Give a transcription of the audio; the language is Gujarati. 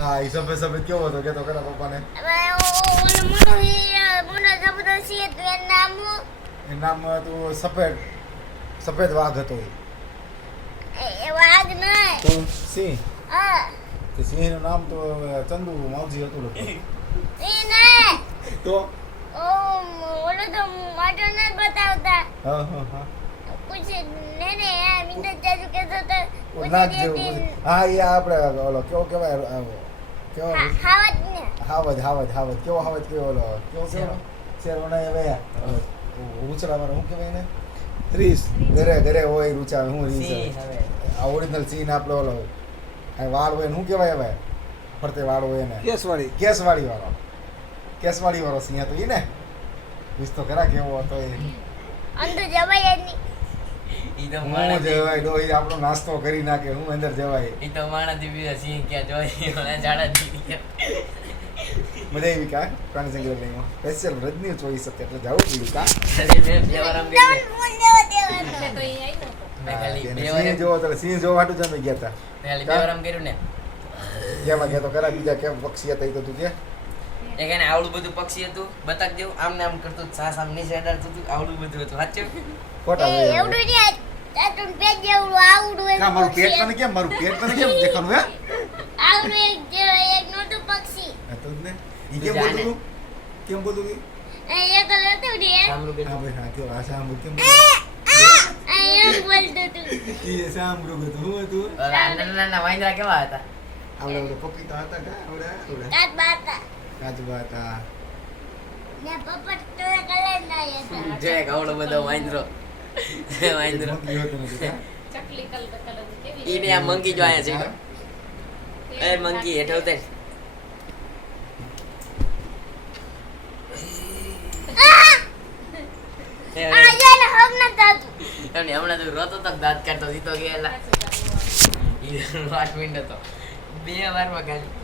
હા એ સફેદ સફેદ કેવો હતો કે તો ખરા પપ્પાને એ નામ હતું સફેદ સફેદ વાઘ હતો તો સિંહ તે સિંહનું નામ તો ચંદુ માવજી હતું તો હા હા હા નાક જેવું હા એ આપણે ઓલો કેવો કહેવાય કેવો હાવજ હાવજ હાવજ કેવો હાવજ કેવો ઓલો કેવો કેવો શેરો ના હવે ઉછળા વાળો શું કહેવાય ને રીસ ઘરે ઘરે હોય રૂચા હું રીસ આ ઓરિજિનલ સીન આપણો ઓલો આ વાળ હોય ને શું કહેવાય હવે ફરતે વાળ હોય ને કેસવાળી વાળો સિંહ હતો એ ને વિશ તો ખરા કેવો હતો એ જવાય ડોહી આપણો નાસ્તો કરી નાખે હું અંદર જવાય ઈ તો માણાથી બીજા સિંહ ક્યાં જોઈ ઝાડા દી મજા આવી કા પ્રાણી સંગ્રહાલયમાં સ્પેશિયલ રજની ચોઈસ હતી એટલે જવું પડ્યું કા સિંહ જોવો તો સિંહ જોવા હાટું જ અમે ગયા હતા કર્યું ને જેમાં ગયા તો ખરા બીજા કેમ પક્ષી હતા એ તો તું કે એક એને આવડું બધું પક્ષી હતું બતક જેવું આમ ને આમ કરતું સાસ આમ નીચે અડાડતું હતું આવડું બધું હતું સાચું ખોટા મારું પેટ તને કેમ દેખાનું હે હતું જ ને ઈ કેમ બોલતું તું સામરું હા ભાઈ હા કેવો આ સાંભળ કેમ ઈ સાંભળું બધું હું હતું નાના વાંદરા કેવા હતા આવડે પપીતા હતા કા આવડે કાચબા હતા જે આવડો બધો વાંદરો વાંદરો મંકી હતો ને કા ઈને આ મંકી જો આયા છે એ મંકી હેઠ ઉતર હમણાં તો રોતો તો દાંત કાઢતો જીતો ગયેલા 5 મિનિટ હતો 2 વારમાં ખાલી